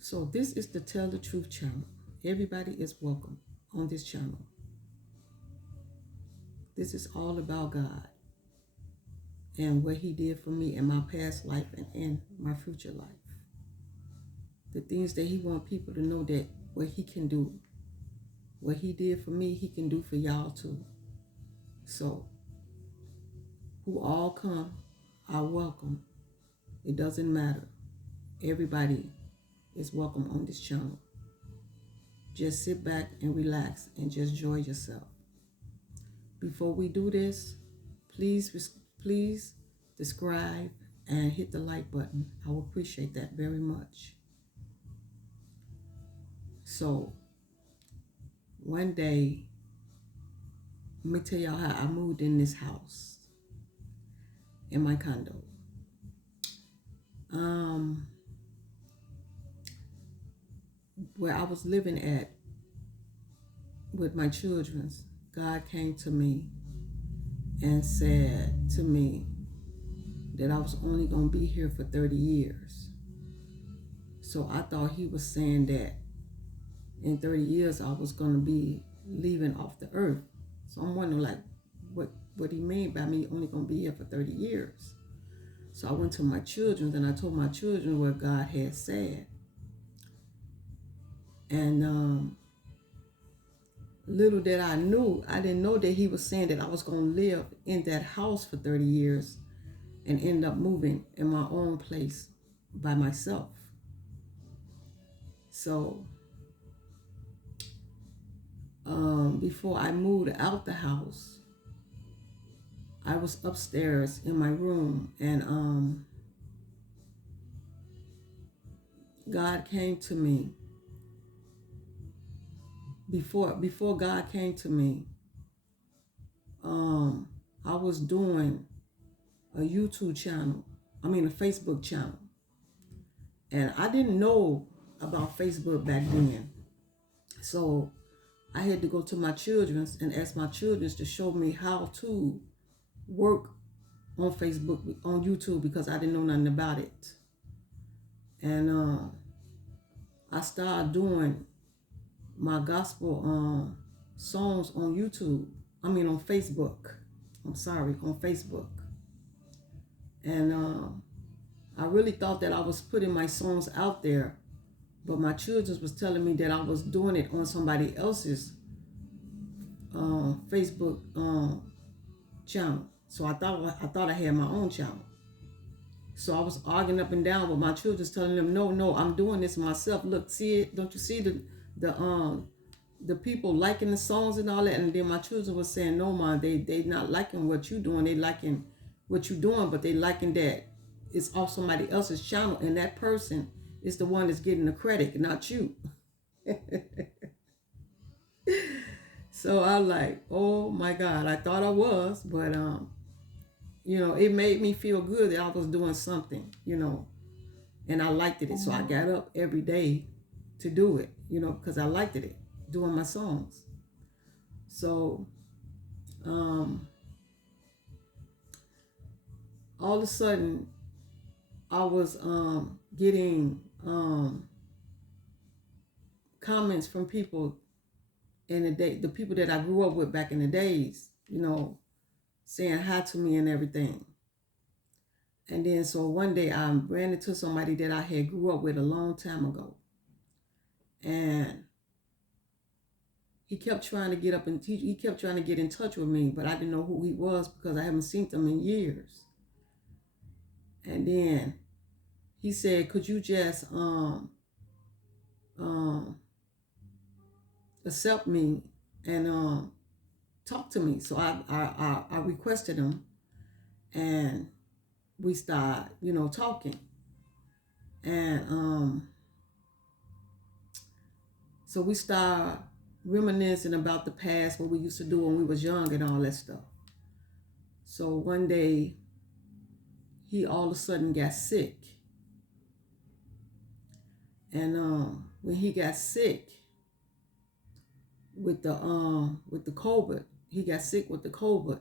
So this is the Tell the Truth channel. Everybody is welcome on this channel. This is all about God and what he did for me in my past life and in my future life. The things that he wants people to know, that what he can do, what he did for me, he can do for y'all too. So who all come are welcome. It doesn't matter. Everybody is welcome on this channel. Just sit back and relax and just enjoy yourself. Before we do this, please subscribe and hit the like button. I will appreciate that very much. So one day, let me tell y'all how I moved in this house, in my condo. Where I was living at with my children, God came to me and said to me that I was only going to be here for 30 years. So I thought he was saying that in 30 years I was going to be leaving off the earth. So I'm wondering, like, what he mean by me only going to be here for 30 years. So I went to my children and I told my children what God had said. And little that I knew, I didn't know that he was saying that I was going to live in that house for 30 years and end up moving in my own place by myself. So before I moved out the house, I was upstairs in my room, and God came to me. Before God came to me, I was doing a YouTube channel, a Facebook channel. And I didn't know about Facebook back then. So I had to go to my children's and ask my children's to show me how to work on Facebook, on YouTube, because I didn't know nothing about it. And I started doing my gospel songs on YouTube. On Facebook. On Facebook. And I really thought that I was putting my songs out there, but my children was telling me that I was doing it on somebody else's Facebook channel. So I thought I had my own channel. So I was arguing up and down with my children, telling them, no, I'm doing this myself. Look, see it? Don't you see the people liking the songs and all that? And then my children was saying, no, Mom, they not liking what you doing. They liking what you doing, but they liking that it's off somebody else's channel, and that person is the one that's getting the credit, not you. So I like, oh my God, I thought I was, but it made me feel good that I was doing something, and I liked it. So I got up every day to do it, because I liked it, doing my songs. So all of a sudden I was getting comments from people in the people that I grew up with back in the days, saying hi to me and everything. And then so one day I ran into somebody that I had grew up with a long time ago. And he kept trying to get up and he kept trying to get in touch with me, but I didn't know who he was because I haven't seen him in years. And then he said, could you just accept me and talk to me? So I requested him, and we started, talking. And so we started reminiscing about the past, what we used to do when we was young and all that stuff. So one day he all of a sudden got sick. And when he got sick with the COVID, he got sick with the COVID.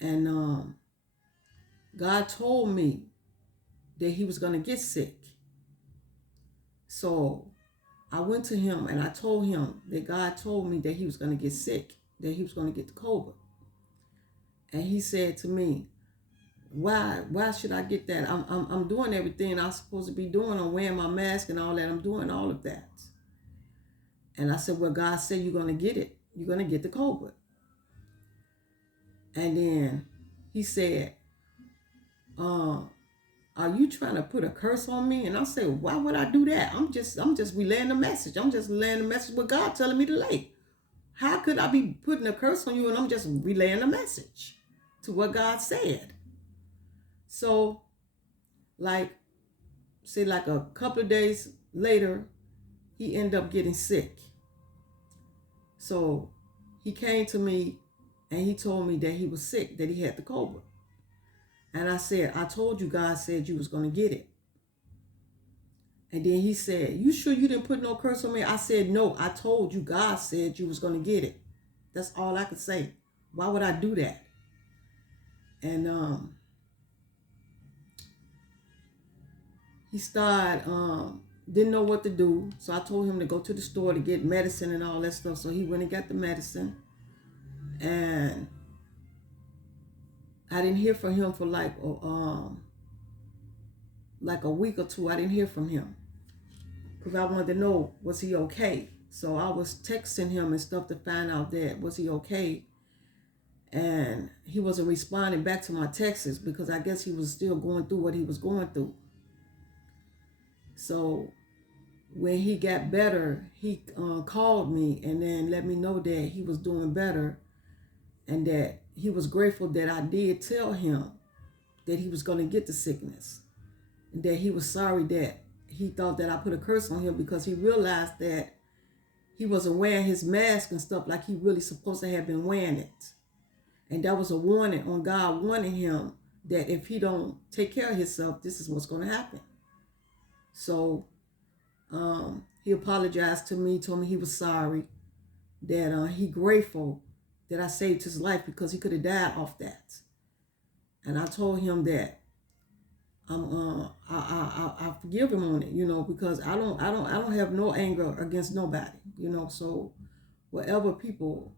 And God told me that he was going to get sick. So I went to him and I told him that God told me that he was going to get sick, that he was going to get the COVID. And he said to me, why should I get that? I'm doing everything I'm supposed to be doing. I'm wearing my mask and all that. I'm doing all of that. And I said, well, God said you're going to get it. You're going to get the COVID. And then he said, are you trying to put a curse on me? And I said, why would I do that? I'm just relaying the message. I'm just relaying the message what God telling me to lay. How could I be putting a curse on you and I'm just relaying the message to what God said? So, like a couple of days later, he ended up getting sick. So he came to me and he told me that he was sick, that he had the COVID. And I said, I told you God said you was going to get it. And then he said, you sure you didn't put no curse on me? I said, no, I told you God said you was going to get it. That's all I could say. Why would I do that? And he started, didn't know what to do. So I told him to go to the store to get medicine and all that stuff. So he went and got the medicine. And I didn't hear from him for like a week or two. I didn't hear from him because I wanted to know, was he okay? So I was texting him and stuff to find out that was he okay. And he wasn't responding back to my texts because I guess he was still going through what he was going through. So when he got better, he called me and then let me know that he was doing better and that he was grateful that I did tell him that he was going to get the sickness. And that he was sorry that he thought that I put a curse on him because he realized that he wasn't wearing his mask and stuff like he really supposed to have been wearing it. And that was a warning on God warning him that if he don't take care of himself, this is what's going to happen. So he apologized to me, told me he was sorry, that he grateful that I saved his life because he could have died off that. And I told him that I forgive him on it, because I don't have no anger against nobody, so whatever people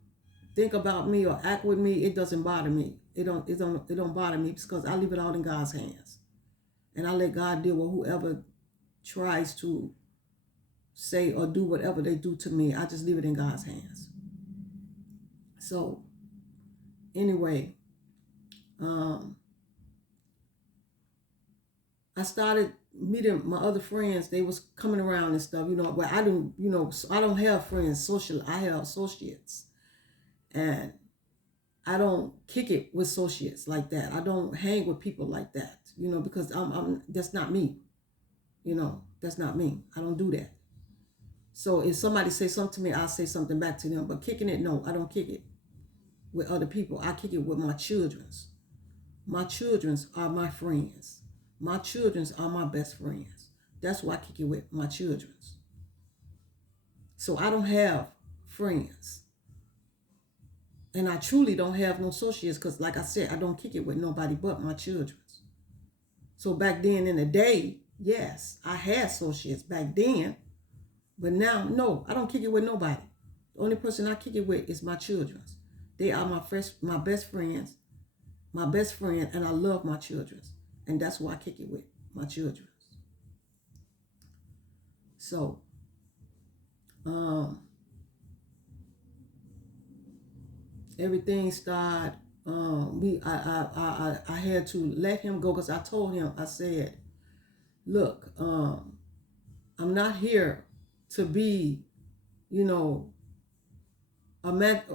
think about me or act with me, it doesn't bother me. It don't bother me because I leave it all in God's hands. And I let God deal with whoever tries to say or do whatever they do to me. I just leave it in God's hands. So anyway, I started meeting my other friends. They was coming around and stuff, but I don't have friends, I have associates. And I don't kick it with associates like that. I don't hang with people like that, because I'm that's not me. That's not me. I don't do that. So if somebody say something to me, I'll say something back to them. But kicking it, no, I don't kick it with other people. I kick it with my children's. My children's are my friends. My children's are my best friends. That's why I kick it with my children's. So I don't have friends. And I truly don't have no associates because, like I said, I don't kick it with nobody but my children's. So back then in the day, yes, I had associates back then. But now, no, I don't kick it with nobody. The only person I kick it with is my children's. They are my best friends, my best friend, and I love my children's. And that's why I kick it with my children's. So, everything started. I had to let him go because I told him, I said, look, I'm not here to be,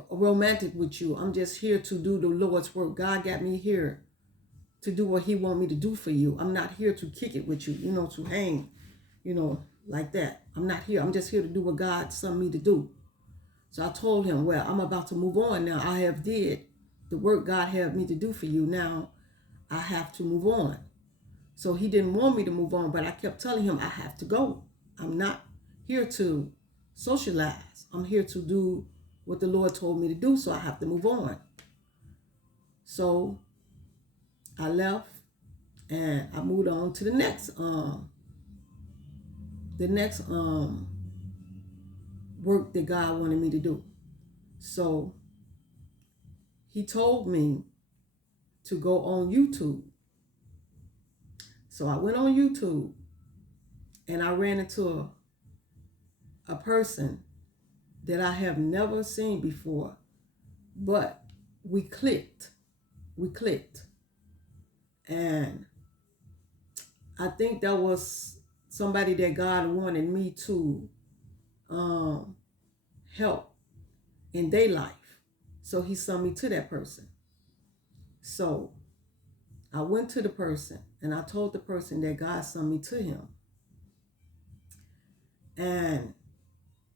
romantic with you. I'm just here to do the Lord's work. God got me here to do what he want me to do for you. I'm not here to kick it with you, to hang, like that. I'm not here. I'm just here to do what God sent me to do. So I told him, well, I'm about to move on now. I have did the work God had me to do for you. Now I have to move on. So he didn't want me to move on, but I kept telling him I have to go. I'm not here to socialize. I'm here to do what the Lord told me to do, so I have to move on. So I left and I moved on to the next the next work that God wanted me to do. So he told me to go on YouTube. So I went on YouTube and I ran into a person that I have never seen before, but we clicked. We clicked. And I think that was somebody that God wanted me to help in their life. So he sent me to that person. So I went to the person and I told the person that God sent me to him. And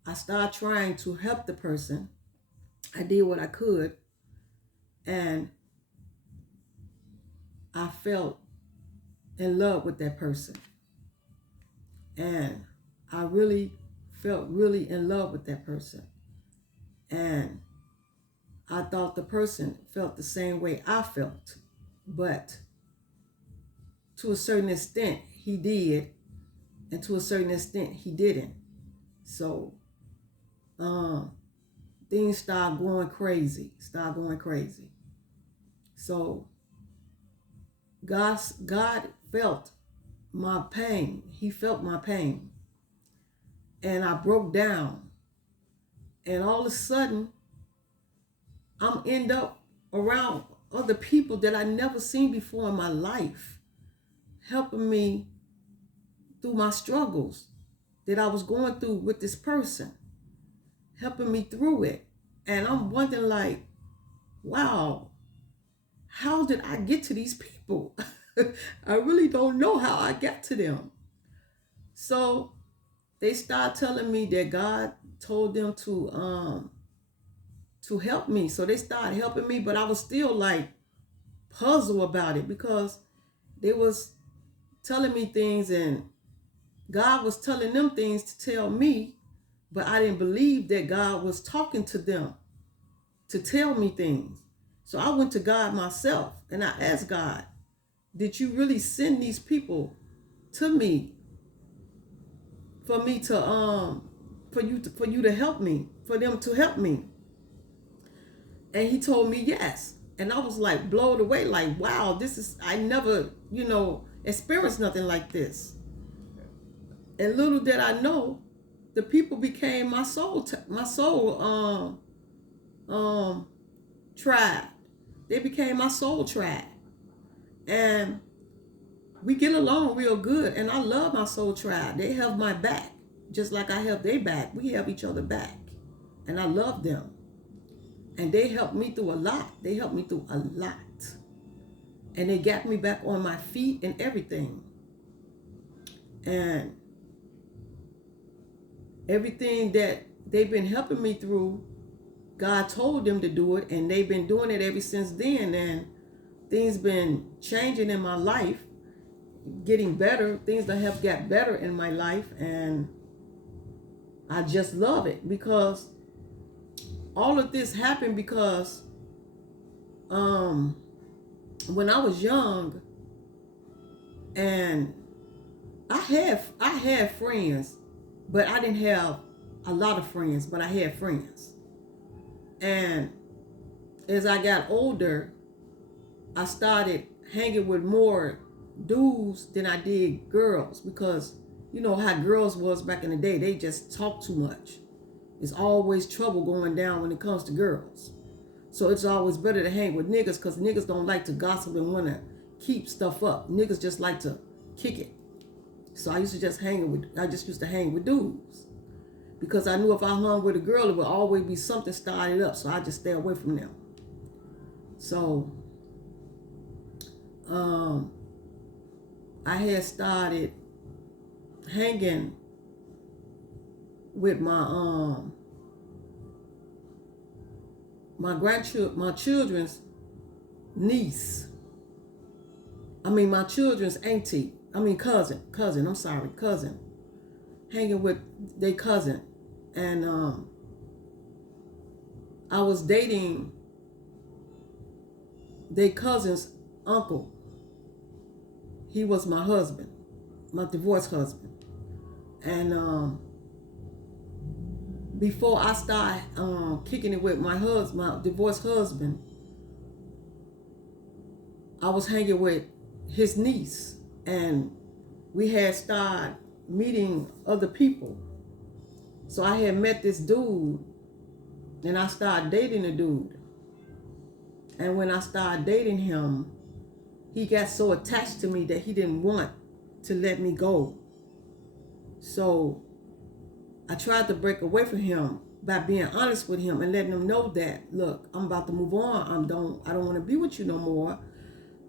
I started trying to help the person. I did what I could. And I felt in love with that person. And I really felt really in love with that person. And I thought the person felt the same way I felt. But to a certain extent, he did. And to a certain extent, he didn't. So things started going crazy. So God felt my pain. He felt my pain. And I broke down. And all of a sudden, I'm end up around other people that I never seen before in my life, helping me through my struggles that I was going through with this person, helping me through it. And I'm wondering like, wow, how did I get to these people? I really don't know how I got to them. So they start telling me that God told them to help me. So they started helping me, but I was still like puzzled about it because they was telling me things and God was telling them things to tell me, but I didn't believe that God was talking to them to tell me things. So I went to God myself and I asked God, did you really send these people to me for me to for you to help me, for them to help me? And he told me yes. And I was like blown away, like, wow, this is, I never, experienced nothing like this. And little did I know, the people became my soul tribe. They became my soul tribe. And we get along real good. And I love my soul tribe. They have my back, just like I have their back. We have each other back. And I love them. And they helped me through a lot. And they got me back on my feet and everything. And everything that they've been helping me through, God told them to do it, and they've been doing it ever since then. And things been changing in my life, getting better. Things that have got better in my life, and I just love it because all of this happened because when I was young, and I had friends, but I didn't have a lot of friends, but I had friends. And as I got older, I started hanging with more dudes than I did girls, because you know how girls was back in the day. They just talk too much. It's always trouble going down when it comes to girls. So it's always better to hang with niggas, because niggas don't like to gossip and want to keep stuff up. Niggas just like to kick it. So I used to just hang with dudes, because I knew if I hung with a girl, it would always be something started up. So I just stay away from them. So I had started hanging with my children's niece. My children's auntie. Cousin. Hanging with their cousin. And I was dating their cousin's uncle. He was my husband, my divorced husband. And before I started kicking it with my divorced husband, I was hanging with his niece, and we had started meeting other people. So I had met this dude, and I started dating the dude. And when I started dating him, he got so attached to me that he didn't want to let me go. So I tried to break away from him by being honest with him and letting him know that, look, I'm about to move on. I don't want to be with you no more.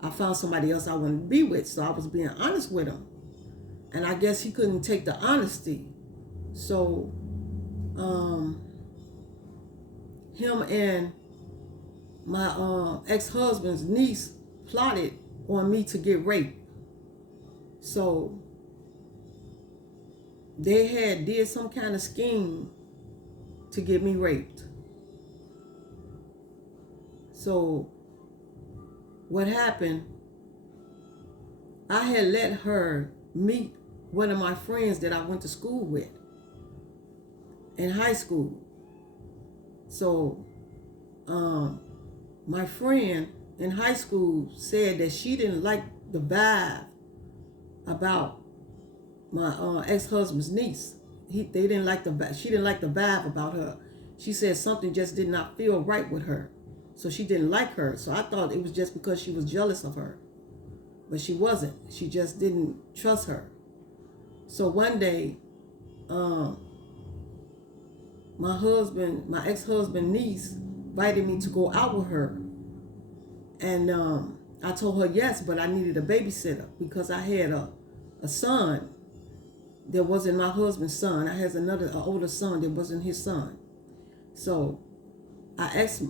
I found somebody else I want to be with. So I was being honest with him. And I guess he couldn't take the honesty. So him and my ex-husband's niece plotted on me to get raped. So they had did some kind of scheme to get me raped. So what happened, I had let her meet one of my friends that I went to school with in high school. So my friend in high school said that she didn't like the vibe about my ex-husband's niece. They didn't like she didn't like the vibe about her. She said something just did not feel right with her. So she didn't like her. So I thought it was just because she was jealous of her. But she wasn't. She just didn't trust her. So one day, my ex-husband's niece invited me to go out with her. And I told her yes, but I needed a babysitter because I had a son that wasn't my husband's son. I had an older son that wasn't his son. So I asked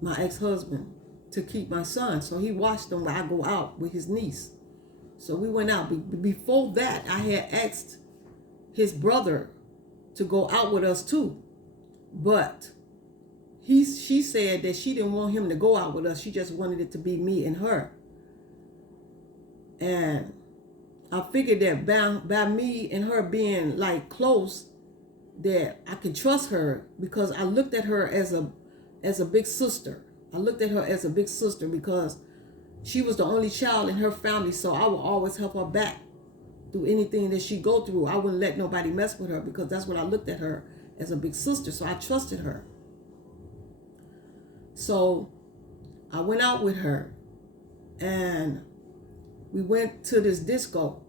my ex-husband to keep my son. So he watched him while I go out with his niece. So we went out. Before that, I had asked his brother to go out with us too. But she said that she didn't want him to go out with us. She just wanted it to be me and her. And I figured that by me and her being like close, that I could trust her because I looked at her as a big sister. I looked at her as a big sister because she was the only child in her family, so I would always help her back through anything that she go through. I wouldn't let nobody mess with her because that's what I looked at her as, a big sister. So I trusted her. So I went out with her and we went to this disco,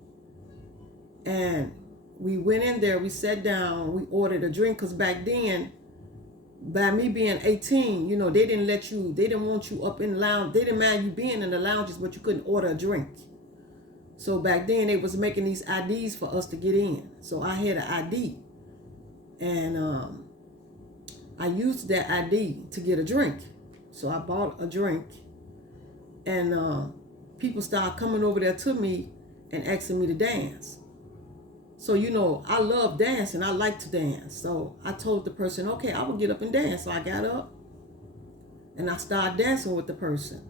and we went in there, we sat down, we ordered a drink because back then, by me being 18, they didn't want you up in the lounge. They didn't mind you being in the lounges, but you couldn't order a drink. So back then they was making these IDs for us to get in. So I had an ID, and I used that ID to get a drink. So I bought a drink, and people started coming over there to me and asking me to dance. So, I love dancing. I like to dance. So I told the person, okay, I will get up and dance. So I got up and I started dancing with the person.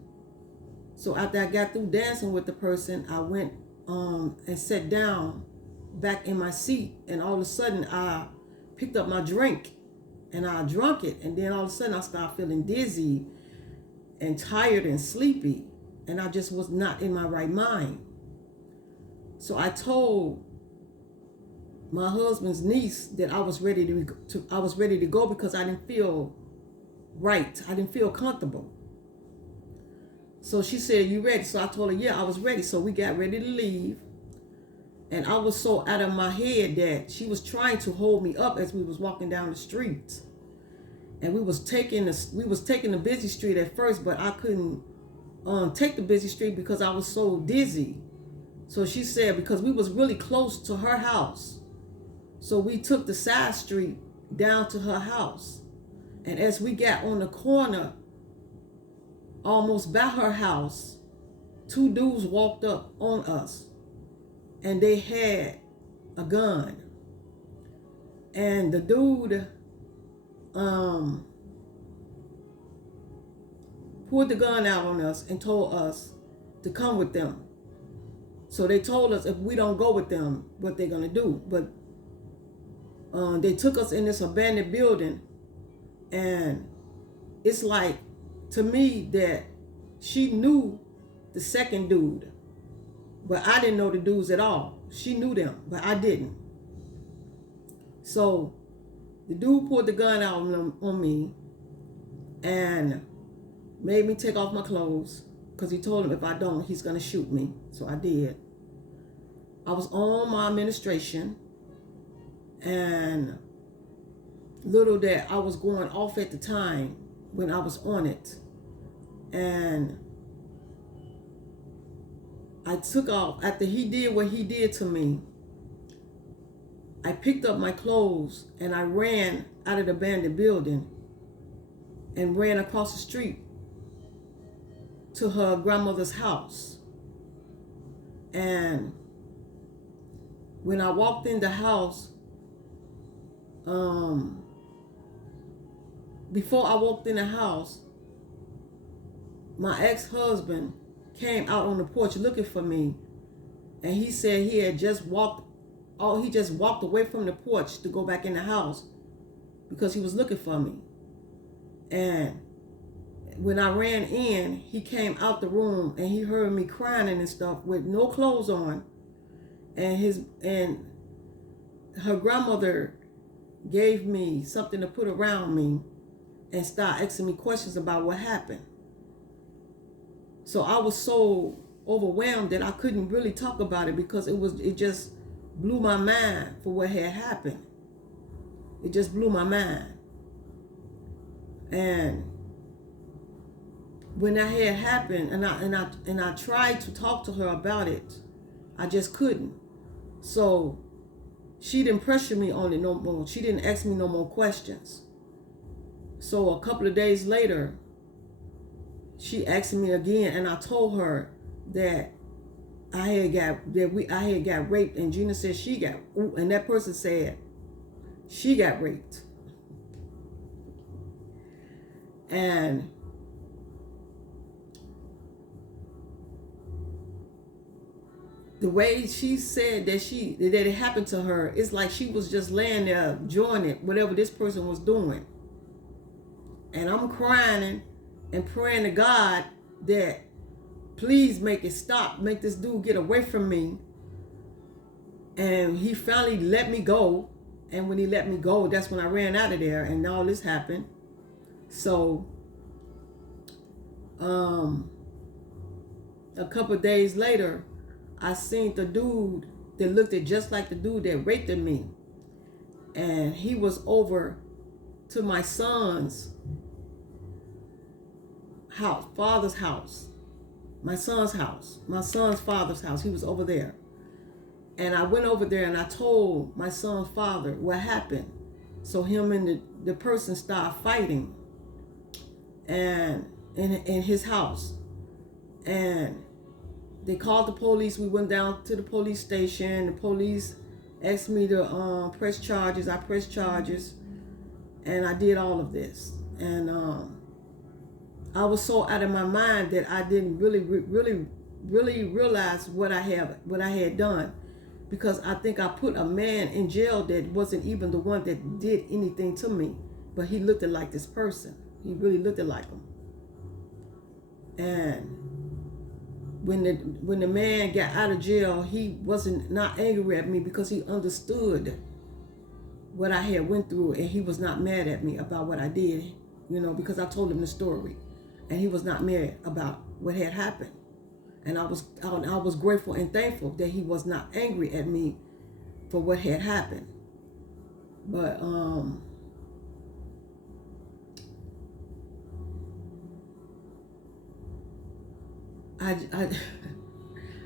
So after I got through dancing with the person, I went and sat down back in my seat. And all of a sudden, I picked up my drink and I drank it. And then all of a sudden, I started feeling dizzy and tired and sleepy. And I just was not in my right mind. So I told my husband's niece that I was ready to go because I didn't feel right. I didn't feel comfortable. So she said, "You ready?" So I told her, yeah, I was ready. So we got ready to leave. And I was so out of my head that she was trying to hold me up as we was walking down the street. And we was taking the busy street at first, but I couldn't take the busy street because I was so dizzy. So she said, because we was really close to her house, so we took the side street down to her house. And as we got on the corner, almost by her house, two dudes walked up on us, and they had a gun. And the dude pulled the gun out on us and told us to come with them. So they told us if we don't go with them, what they're going to do. But they took us in this abandoned building, and it's like, to me, that she knew the second dude, but I didn't know the dudes at all. She knew them, but I didn't. So the dude pulled the gun out on me and made me take off my clothes, because he told him if I don't, he's going to shoot me. So I did. I was on my administration, and little that I was going off at the time when I was on it. And I took off. After he did what he did to me, I picked up my clothes and I ran out of the abandoned building and ran across the street to her grandmother's house. And when I walked in the house, before I walked in the house, my ex-husband came out on the porch looking for me, and he said he had just walked away from the porch to go back in the house because he was looking for me. And when I ran in, he came out the room and he heard me crying and stuff with no clothes on, and her grandmother gave me something to put around me and started asking me questions about what happened. So I was so overwhelmed that I couldn't really talk about it, because it just blew my mind for what had happened. It just blew my mind. And when that had happened, and I tried to talk to her about it, I just couldn't. So she didn't pressure me on it no more. She didn't ask me no more questions. So a couple of days later, she asked me again, and I told her that I had got raped, and Gina said she got, and that person said she got raped. And the way she said that it happened to her, it's like she was just laying there enjoying whatever this person was doing. And I'm crying and praying to God that please make it stop, make this dude get away from me. And he finally let me go. And when he let me go, that's when I ran out of there, and all this happened. So a couple of days later, I seen the dude that looked just like the dude that raped me. And he was over to my son's house, father's house, my son's house, my son's father's house. He was over there. And I went over there and I told my son's father what happened. So him and the person started fighting and in his house. And they called the police. We went down to the police station. The police asked me to press charges. I pressed charges, and I did all of this. And I was so out of my mind that I didn't really realize what I had done, because I think I put a man in jail that wasn't even the one that did anything to me, but he looked like this person. He really looked like him. And when the man got out of jail, he wasn't not angry at me, because he understood what I had went through, and he was not mad at me about what I did, because I told him the story, and he was not mad about what had happened. And I was grateful and thankful that he was not angry at me for what had happened. But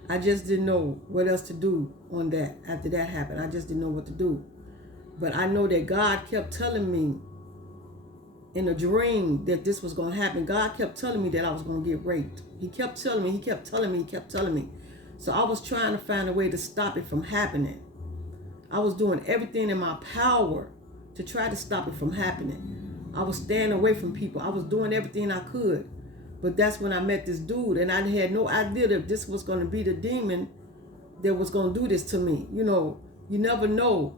I just didn't know what else to do on that. After that happened, I just didn't know what to do. But I know that God kept telling me in a dream that this was going to happen. God kept telling me that I was going to get raped. He kept telling me. So I was trying to find a way to stop it from happening. I was doing everything in my power to try to stop it from happening. I was staying away from people. I was doing everything I could. But that's when I met this dude, and I had no idea that this was going to be the demon that was going to do this to me. You know, you never know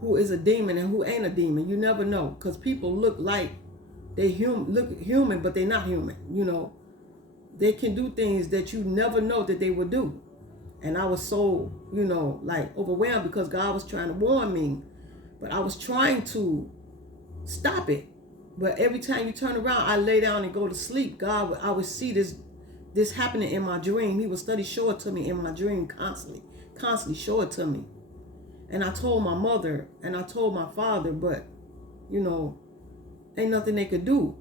who is a demon and who ain't a demon. You never know, because people look like they look human, but they're not human. You know, they can do things that you never know that they would do. And I was so, you know, like overwhelmed because God was trying to warn me, but I was trying to stop it. But every time you turn around, I lay down and go to sleep. I would see this happening in my dream. He would show it to me in my dream constantly show it to me. And I told my mother and I told my father, but, you know, ain't nothing they could do.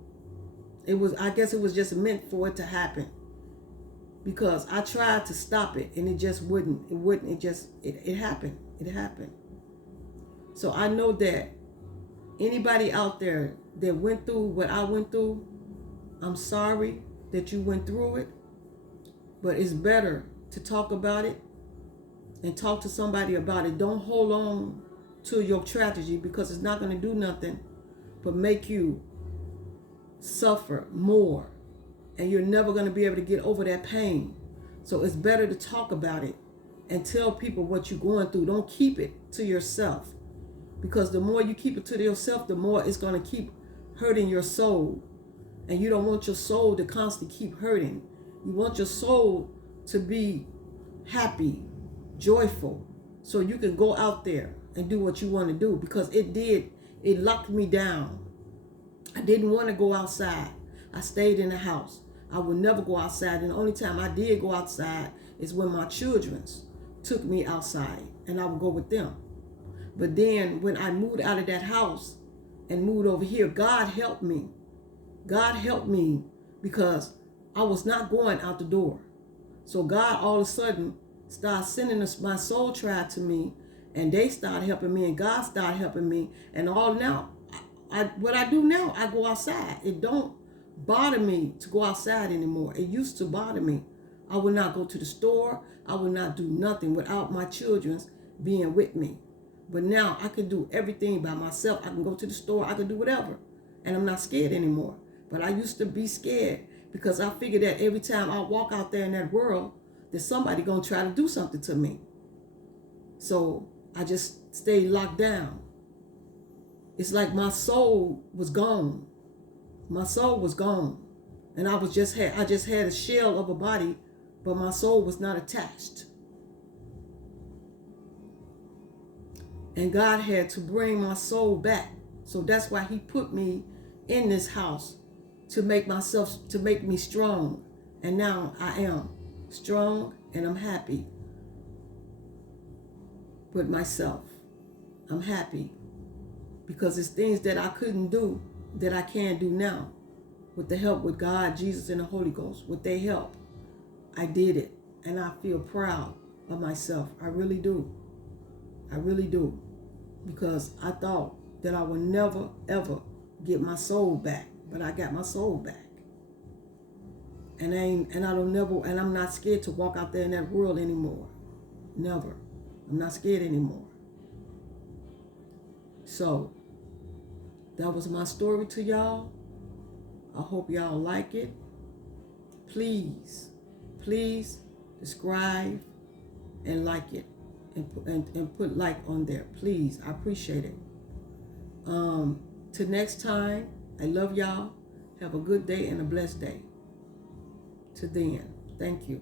I guess it was just meant for it to happen. Because I tried to stop it and it just wouldn't. It happened. It happened. So I know that anybody out there that went through what I went through, I'm sorry that you went through it. But it's better to talk about it and talk to somebody about it. Don't hold on to your tragedy, because it's not going to do nothing but make you suffer more. And you're never going to be able to get over that pain. So it's better to talk about it and tell people what you're going through. Don't keep it to yourself. Because the more you keep it to yourself, the more it's going to keep hurting your soul. And you don't want your soul to constantly keep hurting. You want your soul to be happy, joyful, so you can go out there and do what you want to do. Because it locked me down. I didn't want to go outside. I stayed in the house. I would never go outside. And the only time I did go outside is when my children took me outside and I would go with them. But then when I moved out of that house and moved over here, God helped me. God helped me because I was not going out the door. So God all of a sudden started sending my soul tribe to me, and they started helping me, and God started helping me. And all now, what I do now, I go outside. It don't bother me to go outside anymore. It used to bother me. I would not go to the store. I would not do nothing without my children being with me. But now I can do everything by myself. I can go to the store. I can do whatever. And I'm not scared anymore. But I used to be scared because I figured that every time I walk out there in that world, that somebody going to try to do something to me. So I just stayed locked down. It's like my soul was gone. My soul was gone. And I just had a shell of a body, but my soul was not attached. And God had to bring my soul back. So that's why he put me in this house to make me strong. And now I am strong and I'm happy with myself. I'm happy because it's things that I couldn't do that I can do now with the help with God, Jesus, and the Holy Ghost. With their help, I did it. And I feel proud of myself. I really do. I really do. Because I thought that I would never, ever get my soul back. But I got my soul back. And I'm not scared to walk out there in that world anymore. Never. I'm not scared anymore. So, that was my story to y'all. I hope y'all like it. Please subscribe and like it. And put like on there. Please. I appreciate it. Till next time, I love y'all. Have a good day and a blessed day. To then. Thank you.